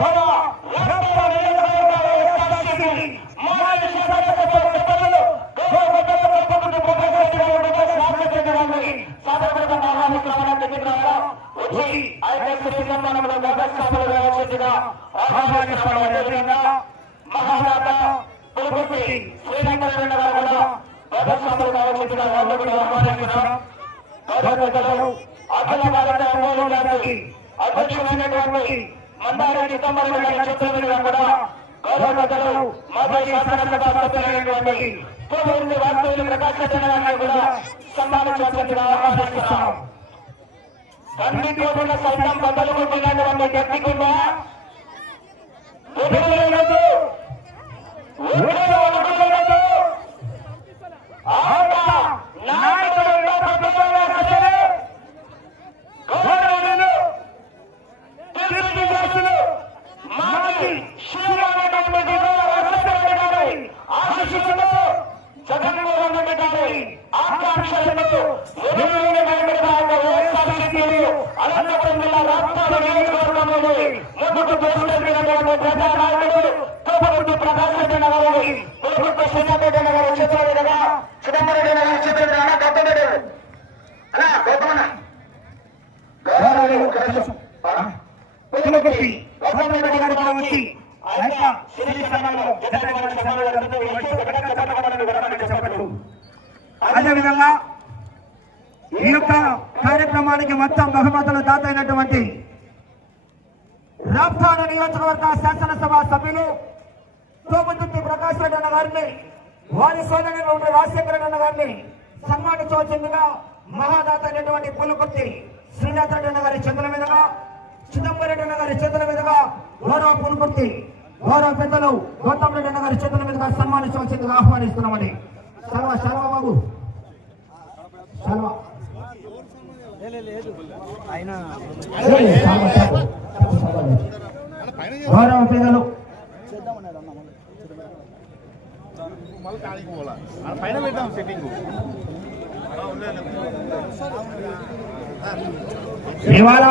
గౌరవ Ah! రాప్తాడు నియోజకవర్గ శాసనసభ సభ్యులు తోపుతుర్తి ప్రకాష్ రెడ్డి అన్న గారిని వారి సోదరుడు రాజశేఖర రెడ్డి అన్న గారిని సన్మానించవలసిందిగా మహాదాత అయినటువంటి పులుకుర్తి శ్రీనాథ్ రెడ్డి అన్న గారి చేతుల మీదుగా చిదంబరెడ్డి అన్న గారి చేతుల మీదుగా గౌరవ పులుకుర్తి గౌరవ పెద్దలు గౌతమ్ రెడ్డి అన్న గారి చేతుల మీదుగా సన్మానించవలసిందిగా ఆహ్వానిస్తున్నామని సర్వ సర్వ బాబు. సర్వ సర్వ. గౌరవ ఆడ పైన పెట్టాం సెట్టింగ్ ఇవాళ.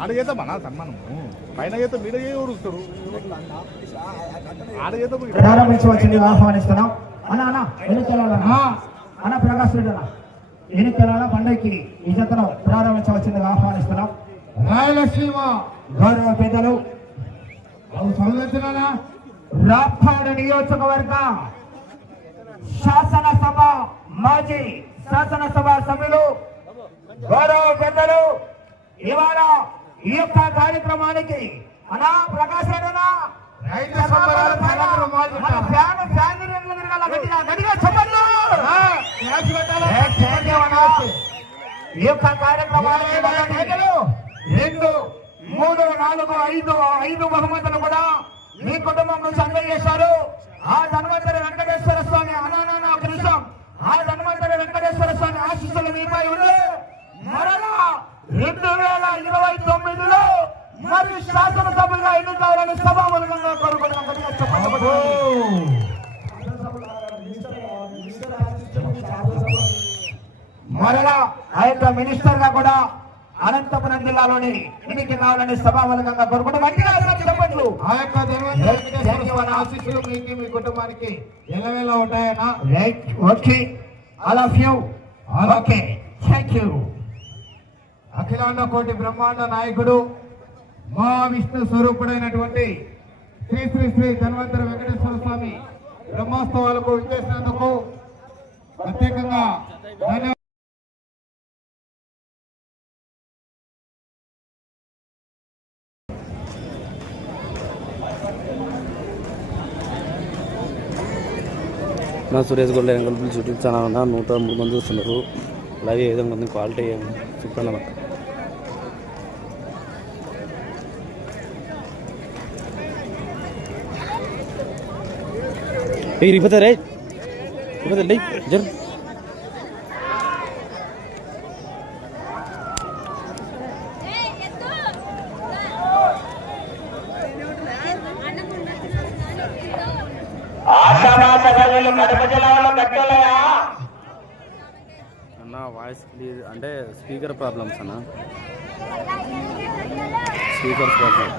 ఆడ చేద్దాం అన్న సన్మానము పైన చేస్తే మీద ఊరుస్తారు. ఆడ చేద్దాం. ఇక్కడ. ప్రారంభించవలసిందిగా ఆహ్వానిస్తున్నాం. అన్న అన్న అన్న ప్రకాష్ రెడ్డి అన్న. ఎన్నికల పండగకి ఈ జతను ప్రారంభించవలసిందిగా ఆహ్వానిస్తున్నాం. రాయలసీమ గౌరవ పెద్దలు రాప్తాడు నియోజకవర్గ శాసనసభ మాజీ శాసనసభ సభ్యులు గౌరవ పెద్దలు ఇవాళ ఈ యొక్క కార్యక్రమానికి అనా ప్రకాశ్ రైతు సంబరాల కార్యక్రమాలు మన ఫ్యాన్ ఫ్యాన్ రింగులు తిరగాల గట్టిగా గట్టిగా చెప్పండి. ఏ, చేయండి అన్నా. ఈ యొక్క కార్యక్రమానికి మొదటి రెండు మూడు నాలుగు ఐదు ఐదు బహుమతులు కూడా మీ కుటుంబం నుంచి అందజేశారు. ఆ ధన్వంతరి వెంకటేశ్వర స్వామి అనానా ఒక నిమిషం. ఆ ధన్వంతరి వెంకటేశ్వర స్వామి ఆశీస్సులు మీపై ఉండి. మరలా రెండు మరి శాసనసభగా కోరుకుంటున్నాం గట్టిగా చెప్పండి. మరలా ఆ యొక్క మినిస్టర్గా కూడా అనంతపురం జిల్లాలోని ఎన్నిక కావాలని గట్టిగా అందరూ చెప్పండి ఆ యొక్క ఆశీస్సులు మీకు మీ కుటుంబానికి ఎలవేలా ఉంటాయన్నా. Right okay. All of you okay thank you అఖిలాండ కోటి బ్రహ్మాండ నాయకుడు మా విష్ణు స్వరూపుడైనటువంటి శ్రీ శ్రీ శ్రీ ధన్వంతరి వెంకటేశ్వర స్వామి బ్రహ్మోత్సవాలకు విచ్చేసినందుకు ప్రత్యేకంగా ధన్యవాదాలు. నా సురేష్ గొల్ల ఎంగల్పులు యూట్యూబ్ ఛానల్ అన్న నూట మూడు మంది వస్తున్నారు. అలాగే ఏదో మంది క్వాలిటీ చెప్పండి అన్నమాట. ఇరిపోతారే ఇరిపోతారండి జరు అన్న వాయిస్ క్లియర్ అంటే స్పీకర్ ప్రాబ్లమ్స్ అన్న. స్పీకర్ ప్రాబ్లమ్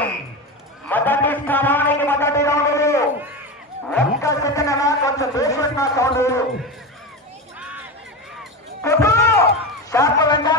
ఉన్నాయి మొదటి స్థానానికి మొదటి రౌండ్ ఒక్క సెకండ్ అలా కొంచెం బేస్ పెట్టిన సౌండ్. షాట్ వెంట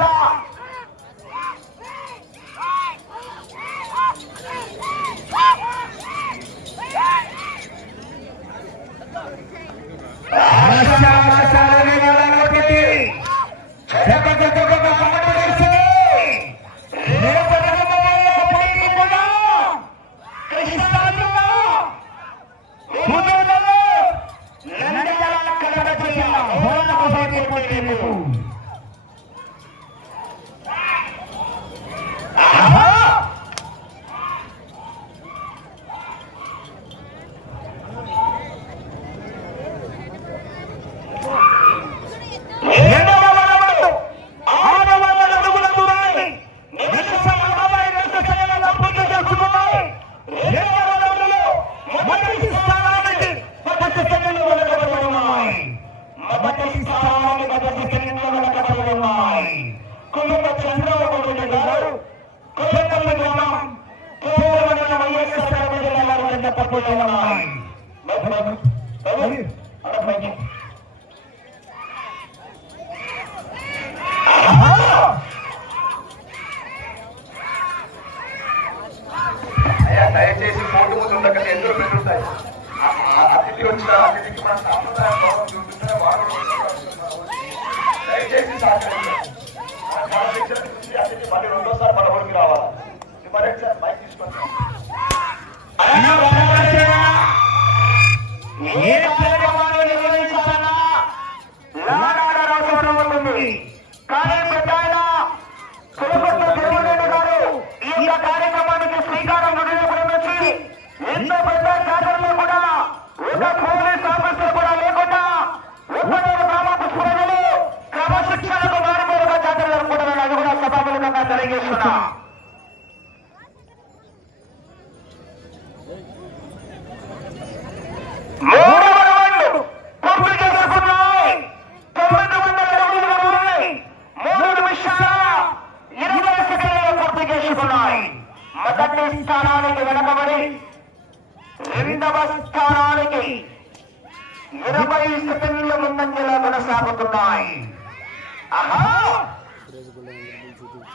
యూట్యూబ్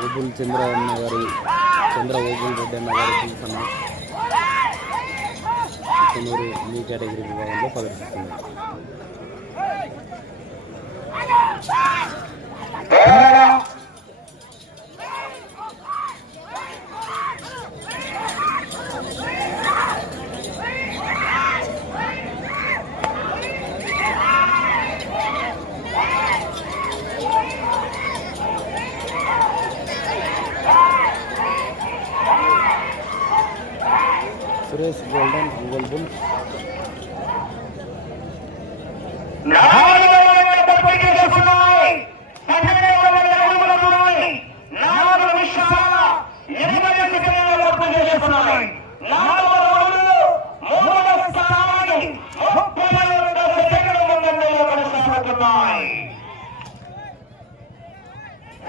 ఓబుల్ చంద్ర అన్న గారు చంద్ర ఓబుల్ రెడ్డి అన్న గారు చూస్తున్నారు మీ కేటగిరీ విభాగంలో ప్రదర్శిస్తున్నారు Yeah.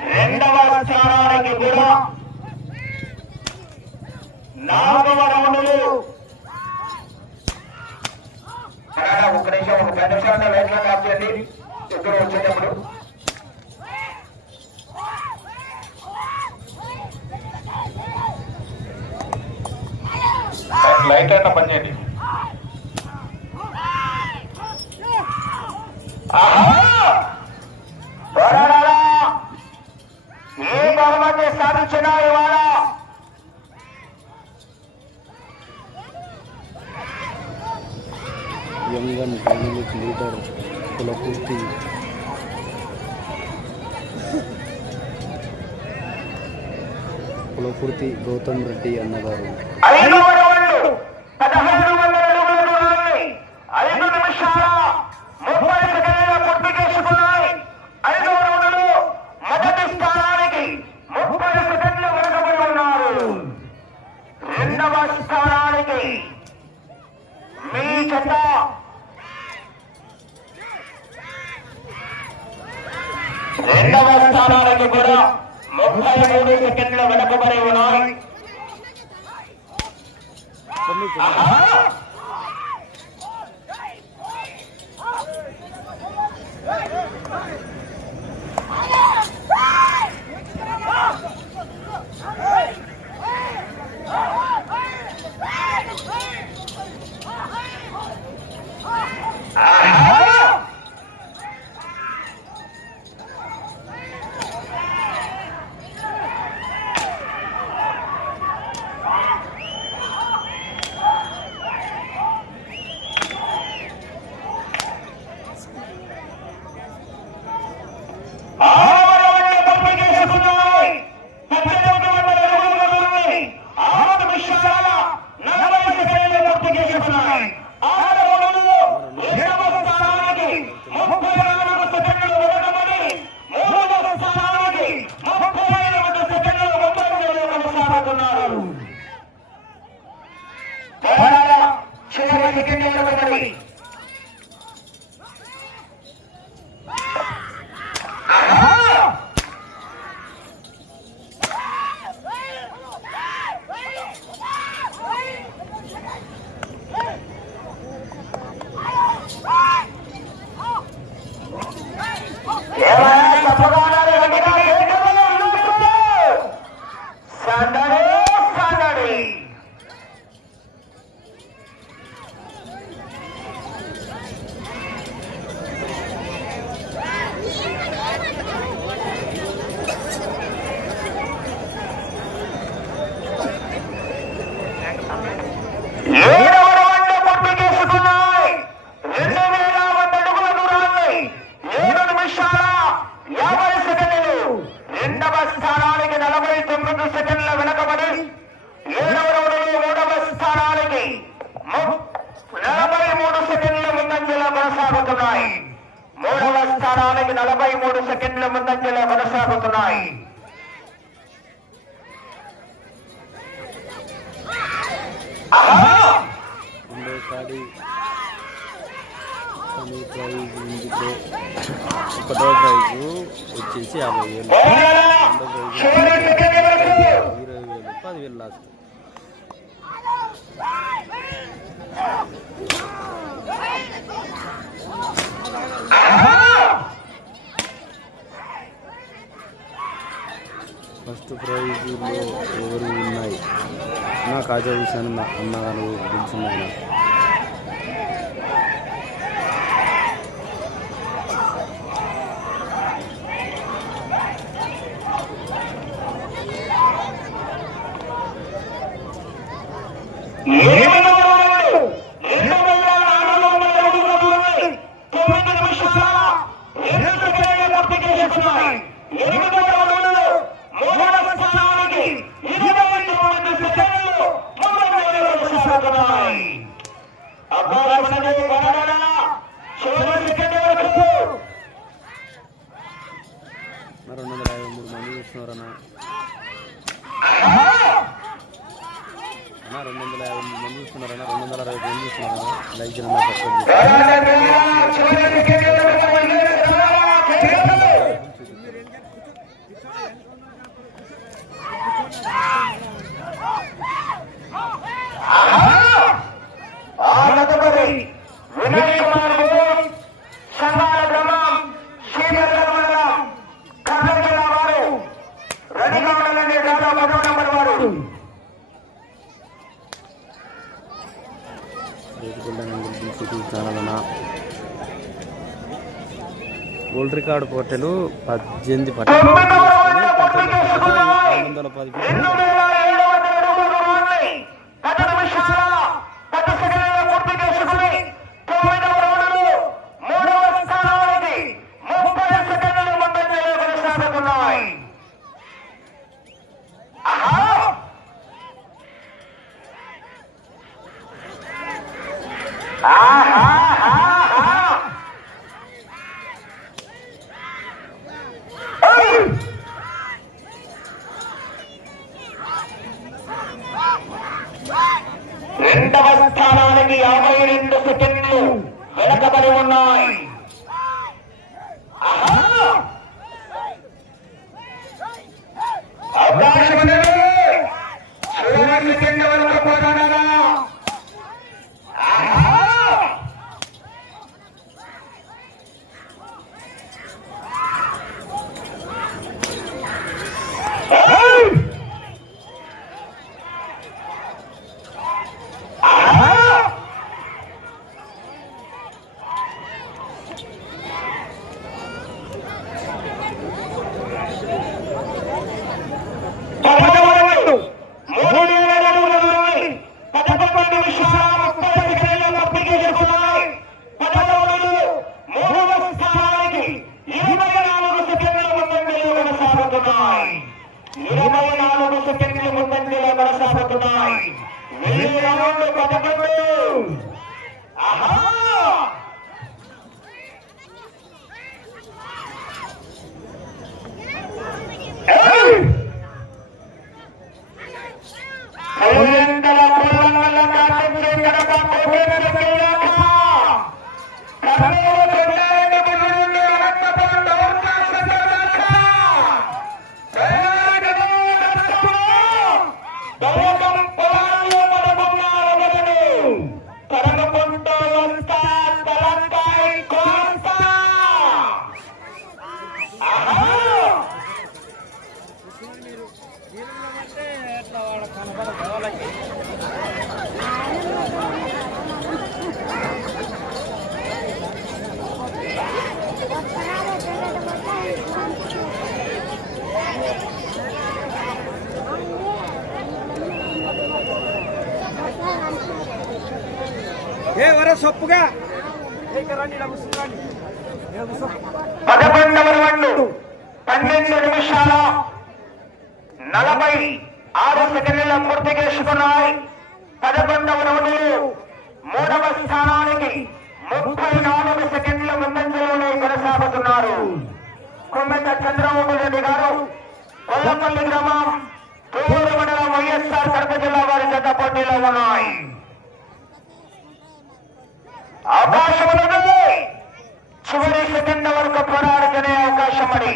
రెండవ స్థానానికి కూడా నాలుగవ రౌండ్లు. ఒక నిమిషం ఒక పది నిమిషాలు లైన్లో కాపీ ఇద్దరు వచ్చేటప్పుడు లైట్ అయినా పని చేయండి? ఏ బహుమతి సాధించినా ఇవాళ? యంగ్ గౌతమ్ రెడ్డి అన్నగారు. Aha! నలభై మూడు సెకండ్ల ముందంజల కొనసాగుతున్నాయి మూడవ స్థానానికి నలభై మూడు సెకండ్ల ముందంజల కొనసాగుతున్నాయి ప్రైజ్ ఇందుకో ఒకటో ప్రైజు వచ్చేసి యాభై వేలు రెండో ప్రైజు ఇరవై వేలు పదివేలు లాస్ట్ ఫస్ట్ ప్రైజ్లో ఎవరు ఉన్నాయి నా కాజా విషయాన్ని నా అన్నగారు తెలుసున్నాయి Yeah. కోట్లాడు పోటీలు పద్దెనిమిది పట్టాలు. పంతొమ్మిది వందల రెండవ స్థానానికి యాభై రెండు సెకండ్లు వెనకబడి ఉన్నాయి. ఎవరో సొప్పుగా? పదకొండవ రెండు. పన్నెండు నిమిషాల సెకండ్లలో పూర్తి చేసుకున్నాయి. పదకొండవ రౌండ్ మూడవ స్థానానికి ముప్పై నాలుగు సెకండ్ల ముందంజలోనే కొనసాగుతున్నారు. కుమ్మెట చంద్రబాబు రెడ్డి గారు కొల్లపల్లి గ్రామం తూరు మండలం వైఎస్ఆర్ కడప జిల్లా వారి చేత పోటీలో ఉన్నాయి. అవకాశం ఉన్నది. చివరి సెకండ్ వరకు పోరాడుకునే అవకాశం అని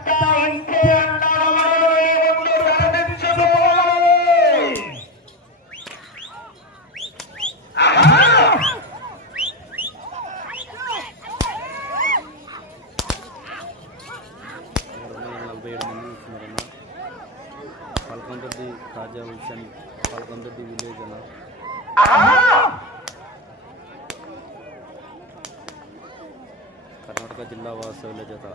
ಕರ್ನಾಟಕ ಜಿಲ್ಲಾ ವಾಸವ್ಯ ಜೊತ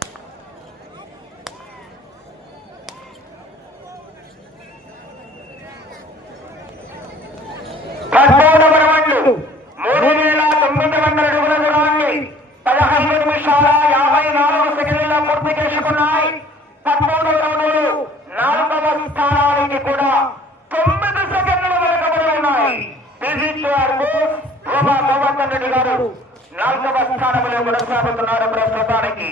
పదహారు నిమిషాల యాభై నాలుగు సెకండ్ల పూర్తి చేసుకున్నాయి. పదమూడు రెడ్డి గారు నాలుగవ స్థానంలో కొనసాగుతున్నారు ప్రస్తుతానికి.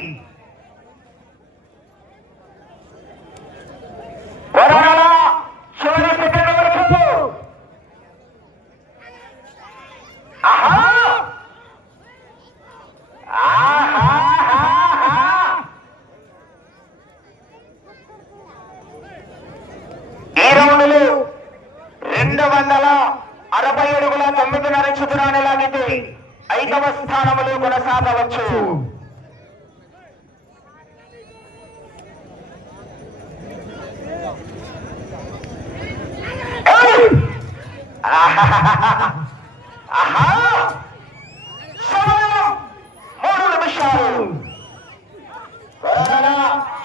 మూడు నిమిషాలు!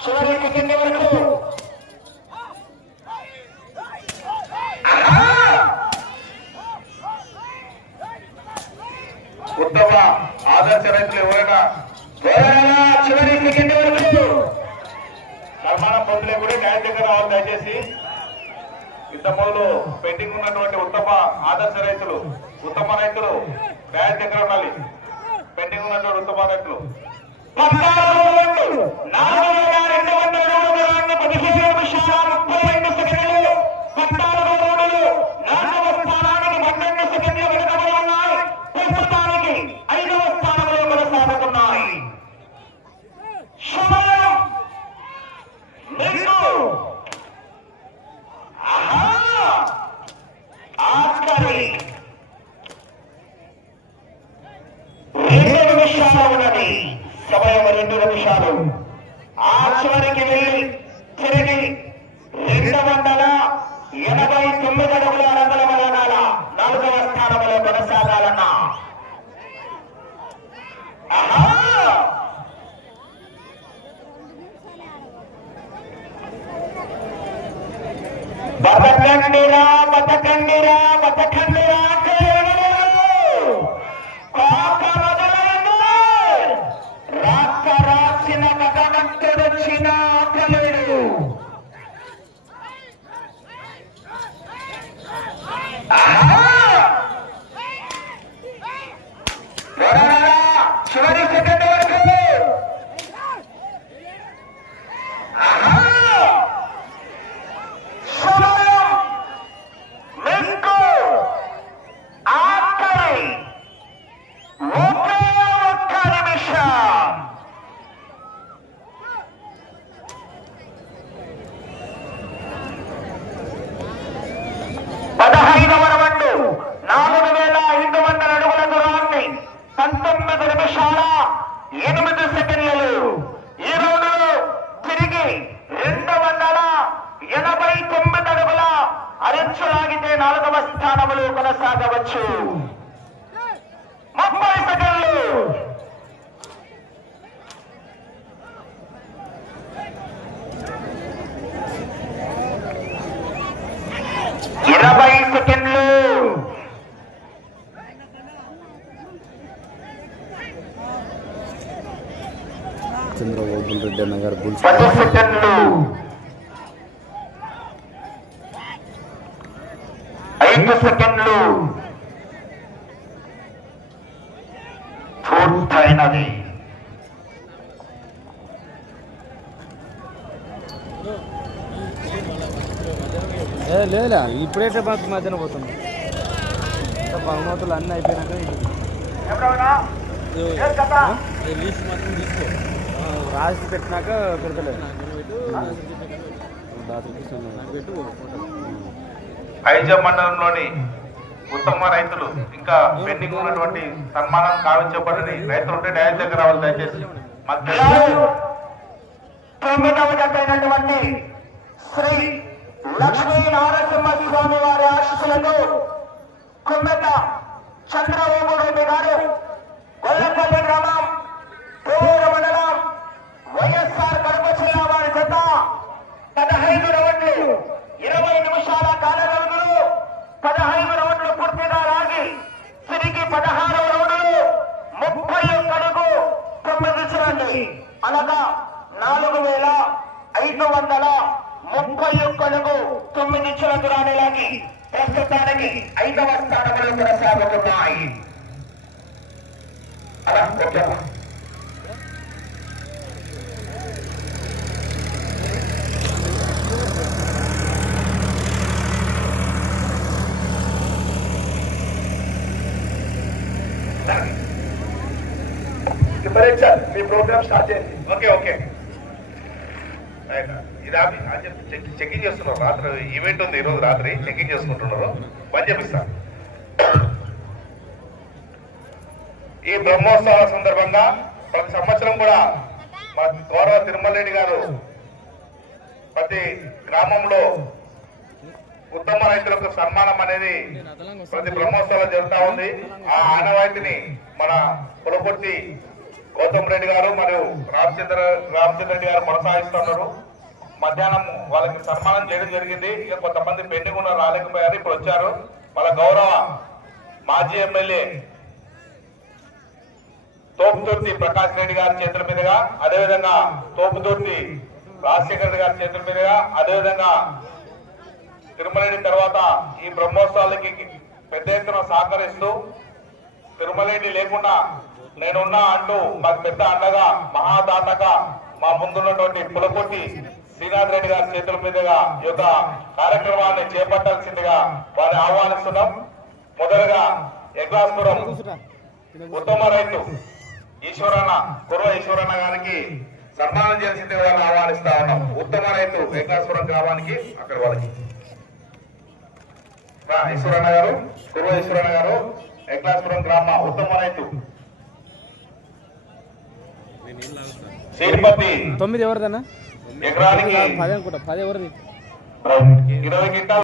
చివరి సెకండ్ వరకు! ఉత్తమ ఆదర్శ రైతులు ఎవరైనా చివరి సెకండ్ వరకు! కర్మాన పొందులే కూడా న్యాయ దగ్గర రావాలి దయచేసి ఇద్దపూరులో పెండింగ్ ఉన్నటువంటి ఉత్తమ ఆదర్శ రైతులు ఉత్తమ రైతులు బ్యాట్ దగ్గర ఉండాలి. పెండింగ్ ఉన్నటువంటి ఉత్తమ రైతులు. నాలుగు వేల రెండు వందల పదిహేను విషయాలు నగర్ బుల్స్ ఐదు సెకండ్లు. పూర్తయినది. లేదా ఇప్పుడైతే మాకు మధ్యన పోతున్నాం బహుమతులు అన్నీ అయిపోయినాక తీసుకో. రాసి పెట్టినాక పెడతలేదు ఐజ మండలంలోని ఉత్తమ రైతులు ఇంకా పెండింగ్ ఉన్నటువంటి సన్మానం కావించబడి రైతులు ఉంటే డైరెక్ట్ దగ్గర రావాలి దయచేసి. అయినటువంటి శ్రీ లక్ష్మీ నారసింహ స్వామి వారి ఆశీస్సులతో కుమ్మెట చంద్రబాబు గారు గొల్లపల్లి గ్రామం వైఎస్ఆర్ కడప జిల్లా వారి జత పదహైదు రౌండ్లు ఇరవై నిమిషాల కాల వ్యవధిలో పదహైదు రౌండ్లు పూర్తిగా లాగి తిరిగి పదహారు రౌండ్లు ముప్పై ఒక్కడుగు తొమ్మిది చూడండి అనగా నాలుగు వేల ఐదు వందల ముప్పై ఒక్కడుగు తొమ్మిది చుల దూరానికి ప్రస్తుతానికి ఐదవ స్థానంలో కొనసాగుతున్నాయి. అలా ప్రోగ్రామ్ స్టార్ట్ చేయండి. Okay okay. ఇది చెప్పి చెకింగ్ చేస్తున్నారు. రాత్రి ఈవెంట్ ఉంది ఈరోజు రాత్రి చెకింగ్ చేసుకుంటున్నారు. పని చేపిస్తా. ఈ బ్రహ్మోత్సవాల సందర్భంగా ప్రతి సంవత్సరం కూడా మా గౌరవ తిరుమలరెడ్డి గారు ప్రతి గ్రామంలో ఉత్తమ రైతులకు సన్మానం అనేది ప్రతి బ్రహ్మోత్సవం జరుగుతూ ఉంది. ఆ ఆనవాయితీని మన పులపర్తి గౌతమ్ రెడ్డి గారు మరియు రామచంద్ర రామచంద్ర రెడ్డి గారు కొనసాగిస్తున్నారు. మధ్యాహ్నం వాళ్ళకి సన్మానం చేయడం జరిగింది. ఇక కొంతమంది పెండింగ్ ఉన్న రాలేకపోయారు. ఇప్పుడు వచ్చారు. వాళ్ళ గౌరవ మాజీ ఎమ్మెల్యే తోపుతుర్తి ప్రకాష్ రెడ్డి గారి చేతుల మీదుగా అదేవిధంగా తోపుతుర్తి రాజశేఖర రెడ్డి గారి చేతుల మీదుగా అదేవిధంగా తిరుమలని తర్వాత ఈ బ్రహ్మోత్సవాలకి పెద్ద ఎత్తున సహకరిస్తూ తిరుమలని లేకుండా నేనున్నా అంటూ మాకు పెద్ద అండగా మహాదాతగా మా ముందున్నటువంటి పులకొట్టి శ్రీనాథ్ రెడ్డి గారి చేతుల మీదుగా ఈ యొక్క కార్యక్రమాన్ని చేపట్టాల్సిందిగా వారిని ఆహ్వానిస్తున్నాం. మొదలుగా ఎగ్లాస్పురం ఉత్తమ రైతు ఈశ్వరన్న కుర్వ ఈశ్వరన్న గారికి సన్మానం చేయాల్సిందిగా వాళ్ళని ఆహ్వానిస్తా ఉన్నాం. ఉత్తమ రైతు వెంకటాపురం గ్రామానికి అక్కడ వాళ్ళకి. ఈశ్వరన్న గారు కుర్వ ఈశ్వరన్న గారు వెంకటాపురం గ్రామ ఉత్తమ రైతు. తొమ్మిది ఎవరిదన్నా? పది అనుకుంటా పది ఎవరిది?